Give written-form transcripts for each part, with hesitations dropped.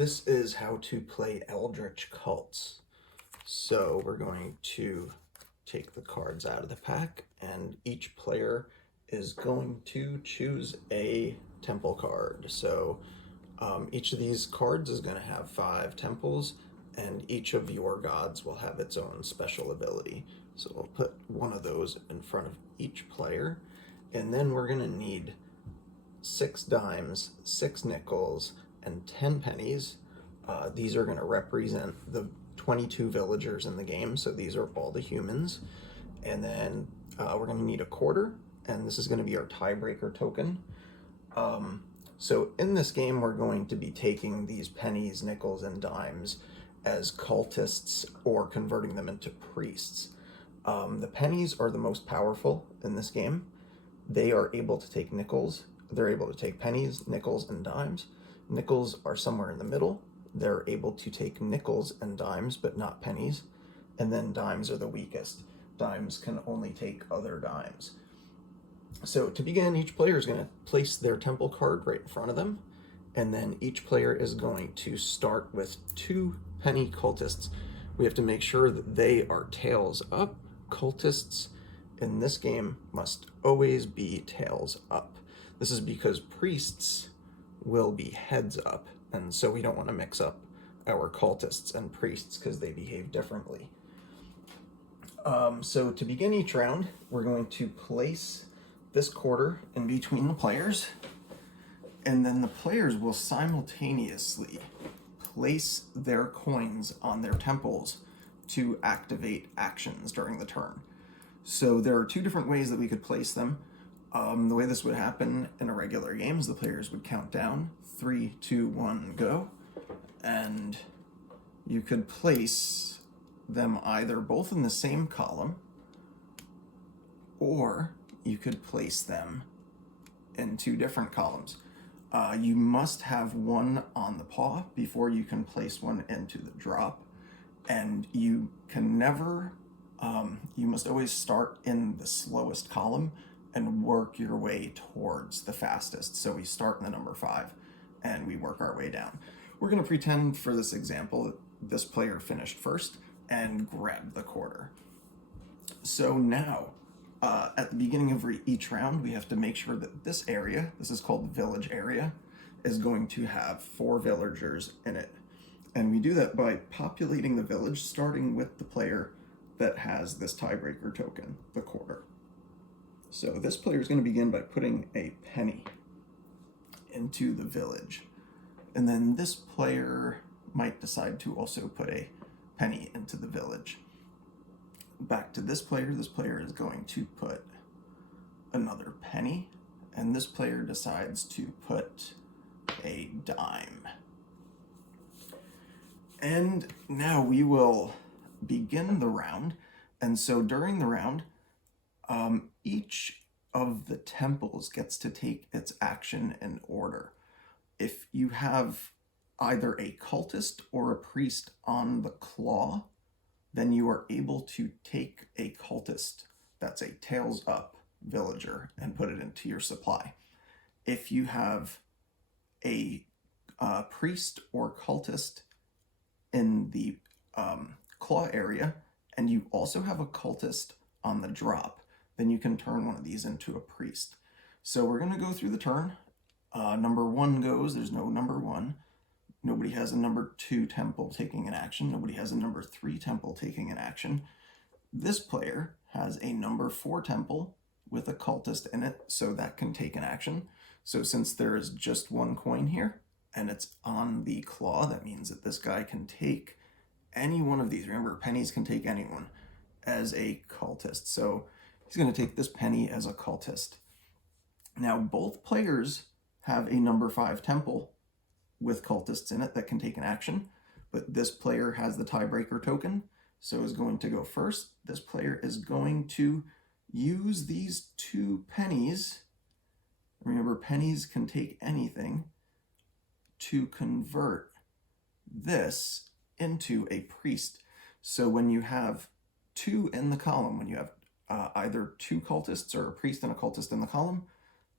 This is how to play Eldritch Cults. So we're going to take the cards out of the pack, and each player is going to choose a temple card. So each of these cards is going to have 5 temples, and each of your gods will have its own special ability. So we'll put one of those in front of each player, and then we're going to need 6 dimes, 6 nickels, and 10 pennies. These are going to represent the 22 villagers in the game, so these are all the humans. And then we're going to need a quarter, and this is going to be our tiebreaker token. So in this game, we're going to be taking these pennies, nickels, and dimes as cultists or converting them into priests. The pennies are the most powerful in this game. They are able to take nickels. They're able to take pennies, nickels, and dimes. Nickels are somewhere in the middle. They're able to take nickels and dimes, but not pennies. And then dimes are the weakest. Dimes can only take other dimes. So to begin, each player is going to place their temple card right in front of them. And then each player is going to start with 2 penny cultists. We have to make sure that they are tails up. Cultists in this game must always be tails up. This is because priests will be heads up, and so we don't want to mix up our cultists and priests because they behave differently. So to begin each round, we're going to place this quarter in between the players, and then the players will simultaneously place their coins on their temples to activate actions during the turn. So there are 2 different ways that we could place them. The way this would happen in a regular game is the players would count down 3, 2, 1, go, and you could place them either both in the same column, or you could place them in 2 different columns. You must have one on the paw before you can place one into the drop, and you can never, you must always start in the slowest column and work your way towards the fastest. So we start in the number 5 and we work our way down. We're going to pretend for this example that this player finished first and grabbed the quarter. So now at the beginning of each round, we have to make sure that this area, this is called the village area, is going to have 4 villagers in it. And we do that by populating the village, starting with the player that has this tiebreaker token, the quarter. So this player is going to begin by putting a penny into the village. And then this player might decide to also put a penny into the village. Back to this player is going to put another penny, and this player decides to put a dime. And now we will begin the round. And so during the round, each of the temples gets to take its action in order. If you have either a cultist or a priest on the claw, then you are able to take a cultist that's a tails up villager and put it into your supply. If you have a priest or cultist in the claw area, and you also have a cultist on the drop, then you can turn one of these into a priest. So we're going to go through the turn. Number 1 goes, there's no number 1. Nobody has a number 2 temple taking an action. Nobody has a number 3 temple taking an action. This player has a number 4 temple with a cultist in it, so that can take an action. So since there is just 1 coin here, and it's on the claw, that means that this guy can take any one of these. Remember, pennies can take anyone as a cultist. So he's going to take this penny as a cultist. Now, both players have a number 5 temple with cultists in it that can take an action, but this player has the tiebreaker token, so is going to go first. This player is going to use these 2 pennies. Remember, pennies can take anything, to convert this into a priest. So when you have 2 in the column, when you have either 2 cultists or a priest and a cultist in the column,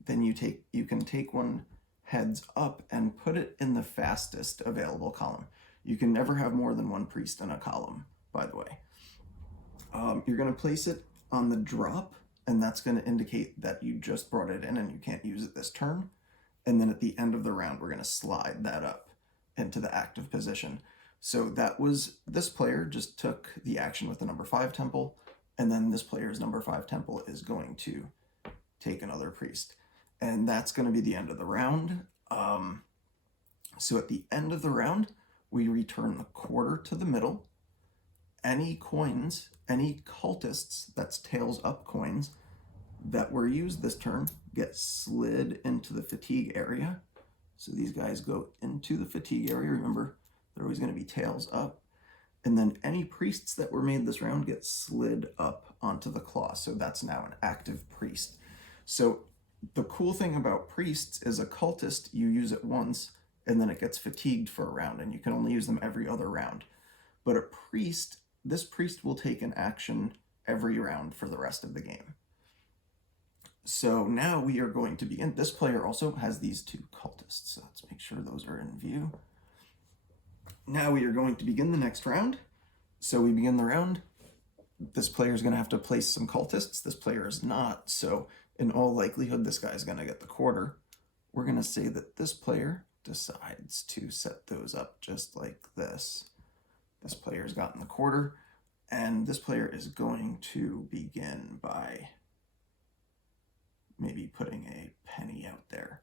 then you can take one heads up and put it in the fastest available column. You can never have more than one priest in a column, by the way. You're going to place it on the drop, and that's going to indicate that you just brought it in and you can't use it this turn. And then at the end of the round, we're going to slide that up into the active position. So that was, this player just took the action with the number 5 temple, and then this player's number 5 temple is going to take another priest. And that's going to be the end of the round. So at the end of the round, we return the quarter to the middle. Any coins, any cultists, that's tails up coins, that were used this turn get slid into the fatigue area. So these guys go into the fatigue area. Remember, they're always going to be tails up. And then any priests that were made this round get slid up onto the claw. So that's now an active priest. So the cool thing about priests is a cultist, you use it once and then it gets fatigued for a round, and you can only use them every other round. But a priest, this priest will take an action every round for the rest of the game. So now we are going to begin. This player also has these 2 cultists, so let's make sure those are in view. Now we are going to begin the next round. So we begin the round. This player is going to have to place some cultists. This player is not, so in all likelihood, this guy is going to get the quarter. We're going to say that this player decides to set those up just like this. This player's gotten the quarter, and this player is going to begin by maybe putting a penny out there.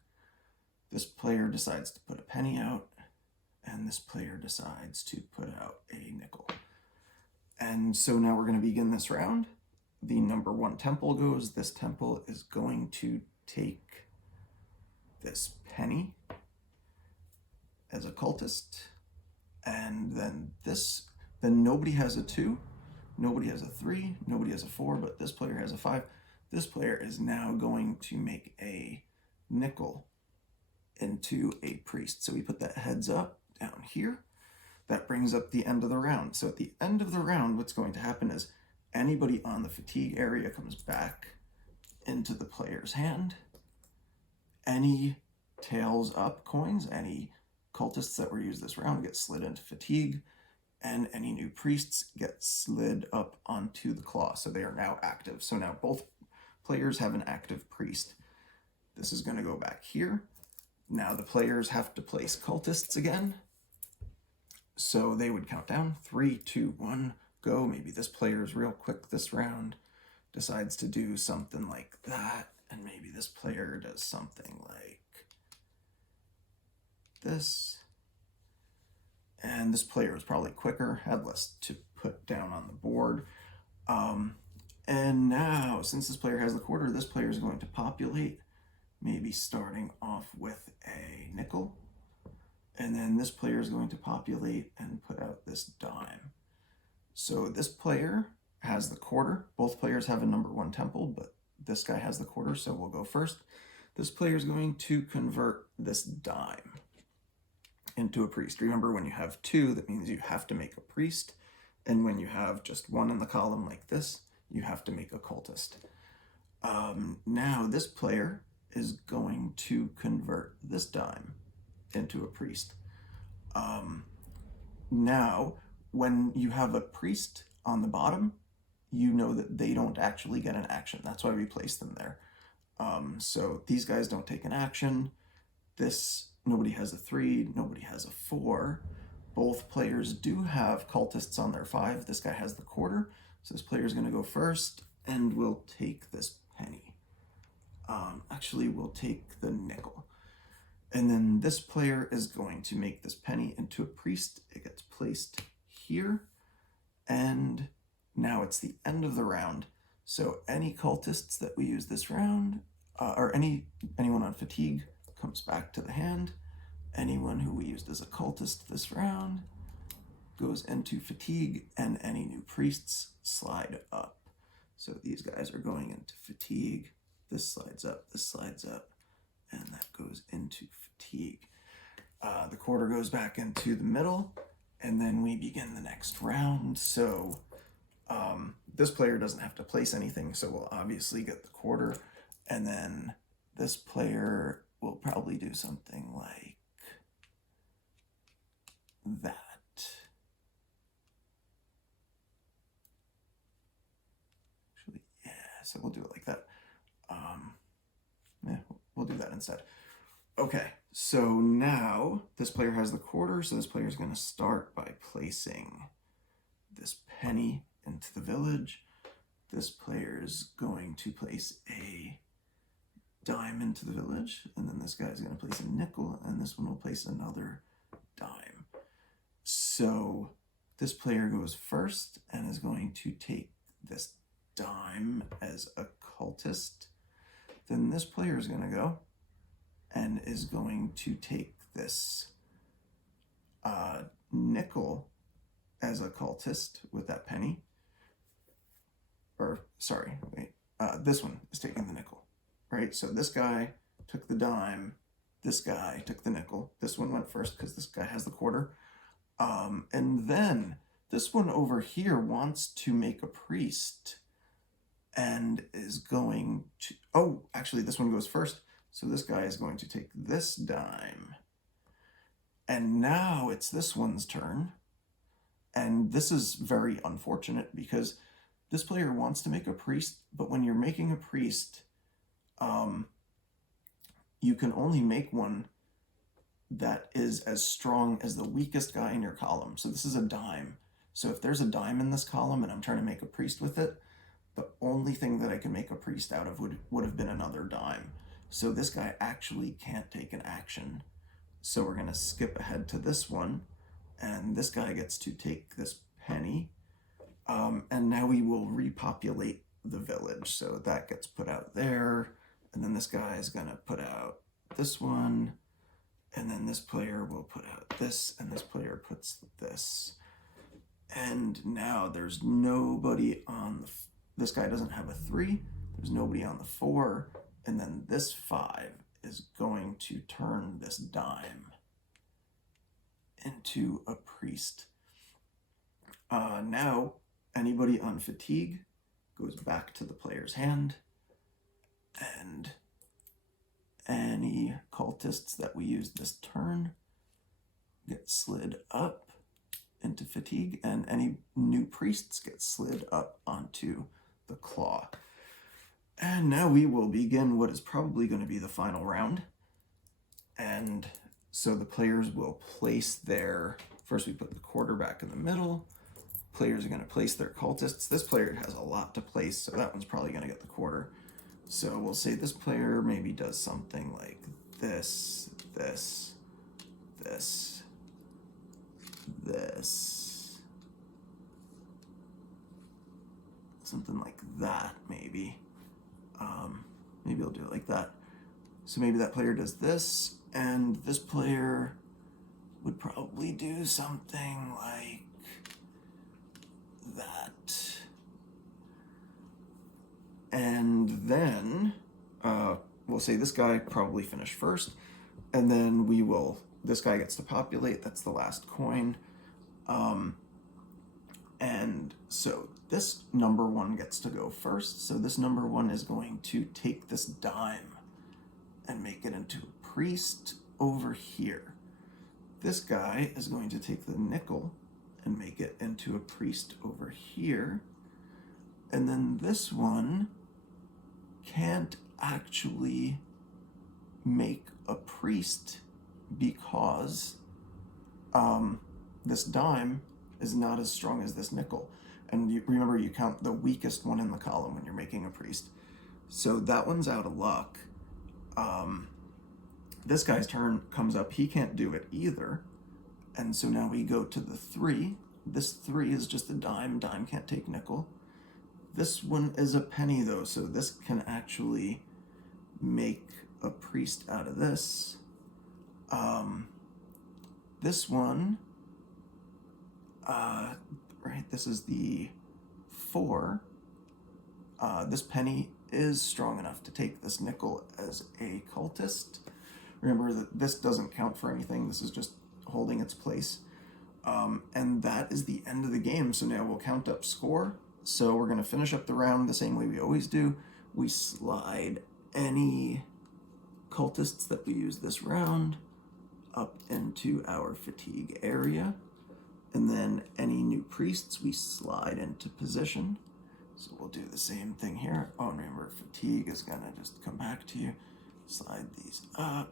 This player decides to put a penny out, and this player decides to put out a nickel. And so now we're going to begin this round. The number 1 temple goes. This temple is going to take this penny as a cultist, and then then nobody has a 2, nobody has a 3, nobody has a 4, but this player has a 5. This player is now going to make a nickel into a priest. So we put that heads up down here. That brings up the end of the round. So at the end of the round, what's going to happen is anybody on the fatigue area comes back into the player's hand. Any tails up coins, any cultists that were used this round get slid into fatigue, and any new priests get slid up onto the claw. So they are now active. So now both players have an active priest. This is going to go back here. Now the players have to place cultists again. So they would count down 3, 2, 1, go. Maybe this player is real quick this round, decides to do something like that, and maybe this player does something like this. And this player is probably quicker, had less to put down on the board. And now, since this player has the quarter, this player is going to populate, maybe starting off with a nickel. And then this player is going to populate and put out this dime. So this player has the quarter. Both players have a number 1 temple, but this guy has the quarter, so we'll go first. This player is going to convert this dime into a priest. Remember, when you have 2, that means you have to make a priest. And when you have just 1 in the column like this, you have to make a cultist. Now this player is going to convert this dime into a priest. Now, when you have a priest on the bottom, you know that they don't actually get an action. That's why we place them there. So these guys don't take an action. Nobody has a 3, nobody has a 4. Both players do have cultists on their 5. This guy has the quarter, so this player is going to go first, and we'll take this penny. Actually, we'll take the nickel. And then this player is going to make this penny into a priest. It gets placed here, and now it's the end of the round. So any cultists that we use this round, or anyone on fatigue, comes back to the hand. Anyone who we used as a cultist this round goes into fatigue, and any new priests slide up. So these guys are going into fatigue. This slides up, and that goes into fatigue. The quarter goes back into the middle, and then we begin the next round. So this player doesn't have to place anything, so we'll obviously get the quarter. And then this player we'll probably do something like that. Actually, yeah, so we'll do it like that. Yeah, we'll do that instead. Okay, so now this player has the quarter, so this player is going to start by placing this penny into the village. This player is going to place a dime into the village, and then this guy is going to place a nickel, and this one will place another dime. So this player goes first and is going to take this dime as a cultist. Then this player is going to go and is going to take this nickel as a cultist with that penny. Or, sorry, wait. This one is taking the nickel, right? So this guy took the dime. This guy took the nickel. This one went first because this guy has the quarter. And then this one over here wants to make a priest and is going to... Oh, actually, this one goes first. So this guy is going to take this dime. And now it's this one's turn. And this is very unfortunate because this player wants to make a priest, but when you're making a priest, you can only make one that is as strong as the weakest guy in your column. So this is a dime. So if there's a dime in this column and I'm trying to make a priest with it, the only thing that I can make a priest out of would have been another dime. So this guy actually can't take an action. So we're going to skip ahead to this one, and this guy gets to take this penny. And now we will repopulate the village. So that gets put out there, and then this guy is going to put out this one, and then this player will put out this, and this player puts this. And now there's nobody on the... This guy doesn't have a 3. There's nobody on the 4. And then this 5 is going to turn this dime into a priest. Now, anybody on fatigue goes back to the player's hand. And any cultists that we use this turn get slid up into fatigue, and any new priests get slid up onto the claw. And now we will begin what is probably going to be the final round. And so the players will place their... First we put the quarter back in the middle. Players are going to place their cultists. This player has a lot to place, so that one's probably going to get the quarter. So we'll say this player maybe does something like this, this, this, this. Something like that, maybe. Maybe I'll do it like that. So maybe that player does this, and this player would probably do something like that. And then we'll say this guy probably finished first, and then we will... This guy gets to populate. That's the last coin. And so this number 1 gets to go first. So this number 1 is going to take this dime and make it into a priest over here. This guy is going to take the nickel and make it into a priest over here. And then this one can't actually make a priest because this dime is not as strong as this nickel. And you remember, you count the weakest one in the column when you're making a priest. So that one's out of luck. This guy's turn comes up. He can't do it either. And so now we go to the 3. This 3 is just a dime. Dime can't take nickel. This one is a penny, though, so this can actually make a priest out of this. This one... right, this is the 4. This penny is strong enough to take this nickel as a cultist. Remember that this doesn't count for anything. This is just holding its place. And that is the end of the game. So now we'll count up score. So we're going to finish up the round the same way we always do. We slide any cultists that we use this round up into our fatigue area. And then any new priests we slide into position. So we'll do the same thing here. Oh, and remember, fatigue is gonna just come back to you. Slide these up.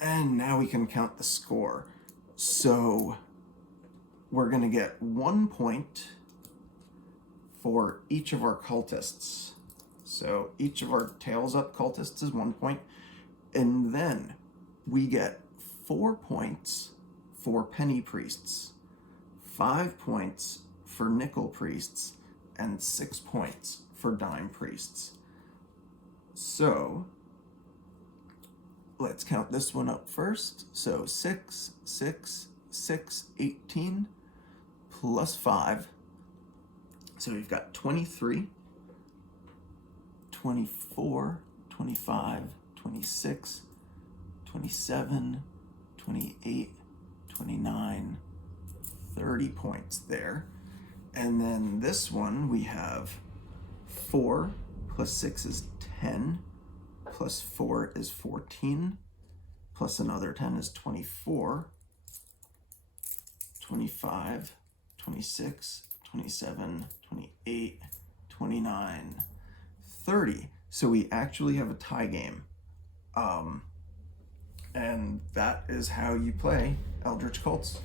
And now we can count the score. So we're gonna get 1 point for each of our cultists. So each of our tails up cultists is 1 point. And then we get 4 points for penny priests, 5 points for nickel priests, and 6 points for dime priests. So let's count this one up first. So 6, 6, 6, 18, plus 5. So we've got 23, 24, 25, 26, 27, 28, 29, 30 points there. And then this one we have 4 plus 6 is 10, plus 4 is 14, plus another 10 is 24, 25, 26, 27, 28, 29, 30. So we actually have a tie game. And that is how you play Eldritch Cults.